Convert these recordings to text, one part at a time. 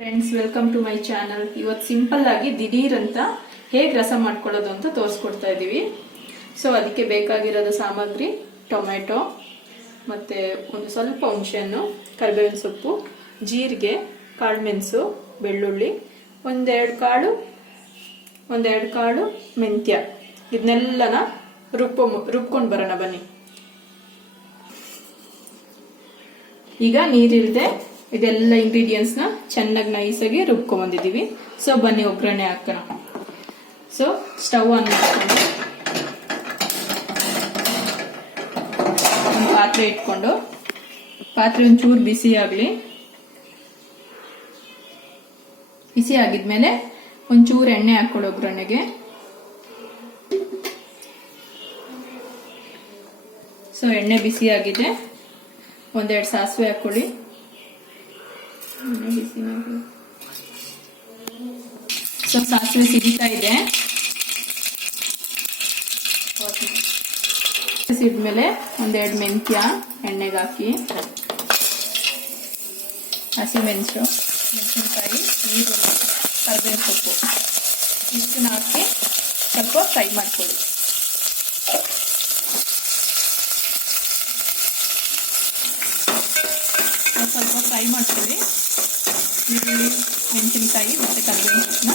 Friends, welcome to my channel. ಇವತ್ತು simple ಆಗಿ ದಿಢೀರ್ ಅಂತ ಹೇಗೆ ರಸ ಮಾಡ್ಕೊಳ್ಳೋದು ಅಂತ ತೋರಿಸ್ಕೊಡ್ತಾ ಇದ್ದೀವಿ. ಸೊ ಅದಕ್ಕೆ ಬೇಕಾಗಿರೋದು ಸಾಮಗ್ರಿ ಟೊಮೆಟೊ, ಮತ್ತೆ ಒಂದು ಸ್ವಲ್ಪ ಹುಣಸೆಹಣ್ಣು, ಕರಿಬೇವಿನ ಸೊಪ್ಪು, ಜೀರಿಗೆ, ಕಾಳುಮೆಣಸು, ಬೆಳ್ಳುಳ್ಳಿ, ಒಂದೆರಡು ಕಾಳು ಮೆಂತ್ಯ. ಇದನ್ನೆಲ್ಲನ ರುಬ್ಕೊಂಡು ಬರೋಣ ಬನ್ನಿ. ಈಗ ನೀರಿಲ್ಲದೆ ಇದೆಲ್ಲ ಇಂಗ್ರೀಡಿಯೆಂಟ್ಸ್ ನ ಚೆನ್ನಾಗಿ ನೈಸಾಗಿ ರುಬ್ಕೊಂಡ್ಬಂದಿದೀವಿ. ಸೊ ಬನ್ನಿ ಒಗ್ಗರಣೆ ಹಾಕೋಣ. ಸೊ ಸ್ಟವ್ ಆನ್ ಮಾಡ್ಕೊಂಡು ಒಂದು ಪಾತ್ರೆ ಇಟ್ಕೊಂಡು ಪಾತ್ರೆ ಒಂಚೂರು ಬಿಸಿ ಆಗಿದ್ಮೇಲೆ ಒಂಚೂರು ಎಣ್ಣೆ ಹಾಕೊಳ್ಳೋ ಒಗ್ಗರಣೆಗೆ. ಸೊ ಎಣ್ಣೆ ಬಿಸಿ ಆಗಿದೆ, ಒಂದೆರಡು ಸಾಸಿವೆ ಹಾಕೊಳ್ಳಿ. ಸೊ ಸಾಸಿವೆ ಸಿಡಿತಾ ಇದೆ. ಸಿಡ್ಮೇಲೆ ಒಂದೆರಡು ಮೆಂತ್ಯ ಎಣ್ಣೆಗೆ ಹಾಕಿ, ಹಸಿಮೆಣಸು, ಮೆಣಸಿನಕಾಯಿ, ಈರುಳ್ಳಿ, ಕರಿಬೇವಿನ ಸೊಪ್ಪು ಇಷ್ಟನ್ನ ಹಾಕಿ ಸ್ವಲ್ಪ ಫ್ರೈ ಮಾಡ್ಕೊಳ್ಳಿ. ಸ್ವಲ್ಪ ಫ್ರೈ ಮಾಡ್ಕೊಳ್ಳಿ. ಈರುಳ್ಳಿ, ಮೆಣಸಿನಕಾಯಿ ಮತ್ತು ಕರಿಬೇವಿನ ಸೊಪ್ಪನ್ನ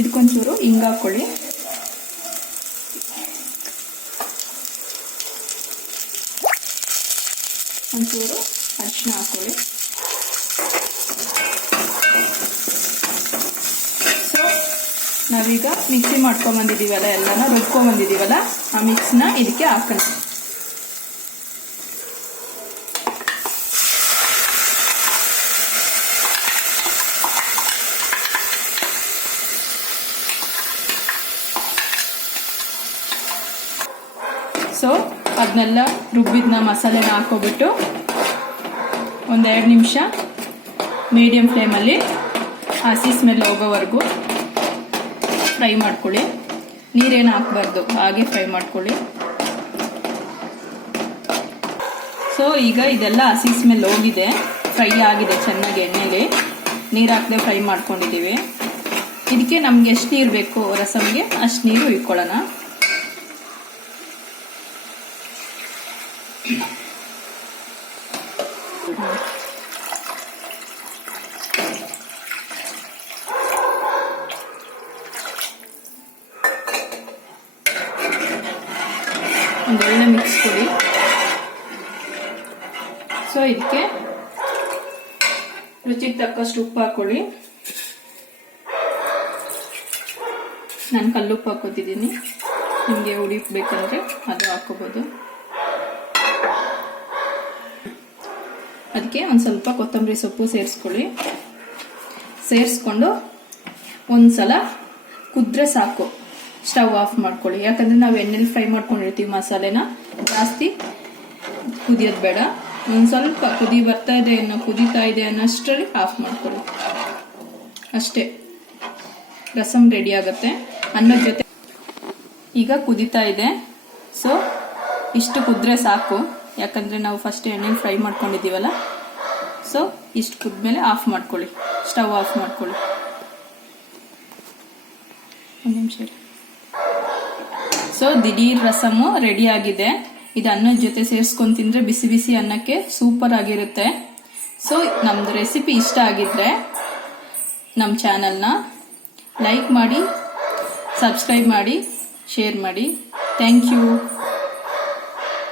ಇದಕ್ಕೊಂಚೂರು ಹಿಂಗ ಹಾಕೊಳ್ಳಿ. ಒಂಚೂರು ಅರಿಶಿನ ಹಾಕೊಳ್ಳಿ. ಸೊ ನಾವೀಗ ಮಿಕ್ಸಿ ಮಾಡ್ಕೊಂಡ್ಬಂದಿದ್ದೀವಲ್ಲ, ಎಲ್ಲನ ರುಬ್ಕೊಂಡ್ಬಂದಿದ್ದೀವಲ್ಲ, ಆ ಮಿಕ್ಸ್ನ ಇದಕ್ಕೆ ಹಾಕೋಣ. ಸೊ ಅದನ್ನೆಲ್ಲ ರುಬ್ಬಿದ್ನ ಮಸಾಲೆನ ಹಾಕೋಬಿಟ್ಟು ಒಂದೆರಡು ನಿಮಿಷ ಮೀಡಿಯಂ ಫ್ಲೇಮಲ್ಲಿ ಹಸಿ ಸ್ಮೆಲ್ ಹೋಗೋವರೆಗೂ ಫ್ರೈ ಮಾಡ್ಕೊಳ್ಳಿ. ನೀರೇನು ಹಾಕಬಾರ್ದು, ಹಾಗೆ ಫ್ರೈ ಮಾಡ್ಕೊಳ್ಳಿ. ಸೊ ಈಗ ಇದೆಲ್ಲ ಹಸಿ ಸ್ಮೆಲ್ ಹೋಗಿದೆ, ಫ್ರೈ ಆಗಿದೆ ಚೆನ್ನಾಗಿ ಎಣ್ಣೆಲಿ. ನೀರು ಹಾಕದೆ ಫ್ರೈ ಮಾಡ್ಕೊಂಡಿದ್ದೀವಿ. ಇದಕ್ಕೆ ನಮ್ಗೆ ಎಷ್ಟು ನೀರು ಬೇಕು ರಸಮ್ಗೆ ಅಷ್ಟು ನೀರು ಇಟ್ಕೊಳ್ಳೋಣ. ಒಂದೊಳ್ಳೆ ಮಿಕ್ಸ್ ಕೊಡಿ. ಸೊ ಇದಕ್ಕೆ ರುಚಿಗೆ ತಕ್ಕಷ್ಟು ಉಪ್ಪು ಹಾಕೊಳ್ಳಿ. ನಾನು ಕಲ್ಲುಪ್ಪು ಹಾಕೋತಿದ್ದೀನಿ, ನಿಮಗೆ ಉಡಿಬೇಕಂದ್ರೆ ಅದು ಹಾಕೋಬಹುದು. ಅದಕ್ಕೆ ಒಂದು ಸ್ವಲ್ಪ ಕೊತ್ತಂಬರಿ ಸೊಪ್ಪು ಸೇರಿಸ್ಕೊಳ್ಳಿ. ಸೇರಿಸ್ಕೊಂಡು ಒಂದ್ಸಲ ಕುದ್ರೆ ಸಾಕು, ಸ್ಟವ್ ಆಫ್ ಮಾಡ್ಕೊಳ್ಳಿ. ಯಾಕಂದ್ರೆ ನಾವು ಎಣ್ಣೆಲಿ ಫ್ರೈ ಮಾಡ್ಕೊಂಡಿರ್ತೀವಿ ಮಸಾಲೆನ, ಜಾಸ್ತಿ ಕುದಿಯೋದು ಬೇಡ. ಒಂದು ಸ್ವಲ್ಪ ಕುದಿ ಬರ್ತಾ ಇದೆ ಕುದೀತಾ ಇದೆ ಅನ್ನೋಷ್ಟರಲ್ಲಿ ಆಫ್ ಮಾಡ್ಕೊಳ್ಳಿ. ಅಷ್ಟೇ, ರಸಮ್ ರೆಡಿ ಆಗುತ್ತೆ ಅನ್ನೋದ್ ಜೊತೆ. ಈಗ ಕುದೀತಾ ಇದೆ. ಸೊ ಇಷ್ಟು ಕುದ್ರೆ ಸಾಕು, ಯಾಕಂದ್ರೆ ನಾವು ಫಸ್ಟ್ ಎಣ್ಣೆ ಫ್ರೈ ಮಾಡ್ಕೊಂಡಿದ್ದೀವಲ್ಲ. ಸೊ ಇಷ್ಟು ಕುದ್ಮೇಲೆ ಆಫ್ ಮಾಡ್ಕೊಳ್ಳಿ, ಸ್ಟವ್ ಆಫ್ ಮಾಡ್ಕೊಳ್ಳಿ. ಒಂದು ನಿಮಿಷ. ಸೊ ದಿಢೀರ್ ರಸಮು ರೆಡಿ ಆಗಿದೆ. ಇದು ಅನ್ನದ ಜೊತೆ ಸೇರಿಸ್ಕೊಂಡು ತಿಂದ್ರೆ ಬಿಸಿ ಬಿಸಿ ಅನ್ನಕ್ಕೆ ಸೂಪರ್ ಆಗಿರುತ್ತೆ. ಸೊ ನಮ್ದು ರೆಸಿಪಿ ಇಷ್ಟ ಆಗಿದ್ರೆ ನಮ್ಮ ಚಾನಲ್ನ ಲೈಕ್ ಮಾಡಿ, ಸಬ್ಸ್ಕ್ರೈಬ್ ಮಾಡಿ, ಶೇರ್ ಮಾಡಿ. Thank you.